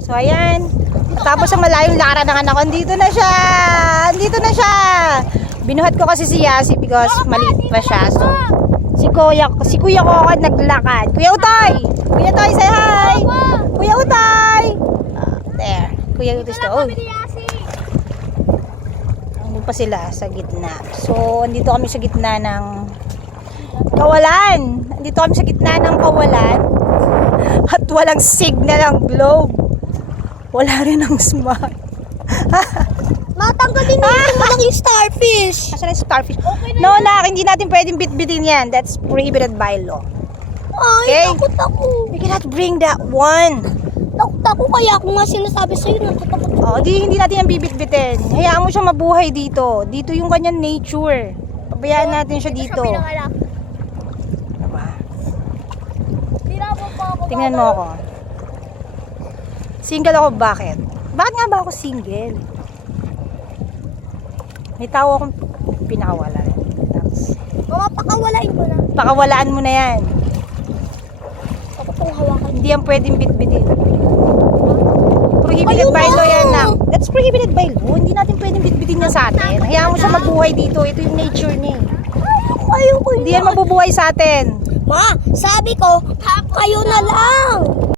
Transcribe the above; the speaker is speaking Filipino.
So, ayan. Tapos sa malayong lakaran ng anak ko, andito na siya! Andito na siya! Binuhat ko kasi si Yasi because maliit pa siya. So, si Kuya, si Kuya ko ako naglakad. Kuya Utoy! Kuya Utoy, say hi! Kuya Utoy! Ah, there. Kuya Utoy to. Oh, andun pa sila sa gitna. So, andito kami sa gitna ng kawalan. Andito kami sa gitna ng kawalan. At walang signal ang globe. Wala rin ang smart. Matanggalin na yung malaking starfish. Asan yung starfish? No, nak, hindi natin pwedeng bitbitin yan. That's prohibited by law. Ay, Okay. takot ako. We cannot bring that one. Takot ako kaya ako nga sinasabi sa'yo na takot ako. Oh, di, hindi natin yan bibitbitin. Hayaan mo siya mabuhay dito. Dito yung kanyang nature. Pabayaan natin siya dito. Diba? Tingnan mo ako. Single ako, bakit? Bakit nga ba ako single? May tao akong pinakawalan. Tapos, Mama, pakawalain mo na. Pakawalaan mo na yan. Takot kong hawakan. Hindi yan pwedeng bitbitin. Prohibited by law yan na. That's prohibited by law. Hindi natin pwedeng bitbitin yan sa atin. Hayaan mo siya mabuhay dito. Ito yung nature niya. eh. Ayaw ko Hindi yan mabubuhay sa atin. Ma, sabi ko, kayo na lang.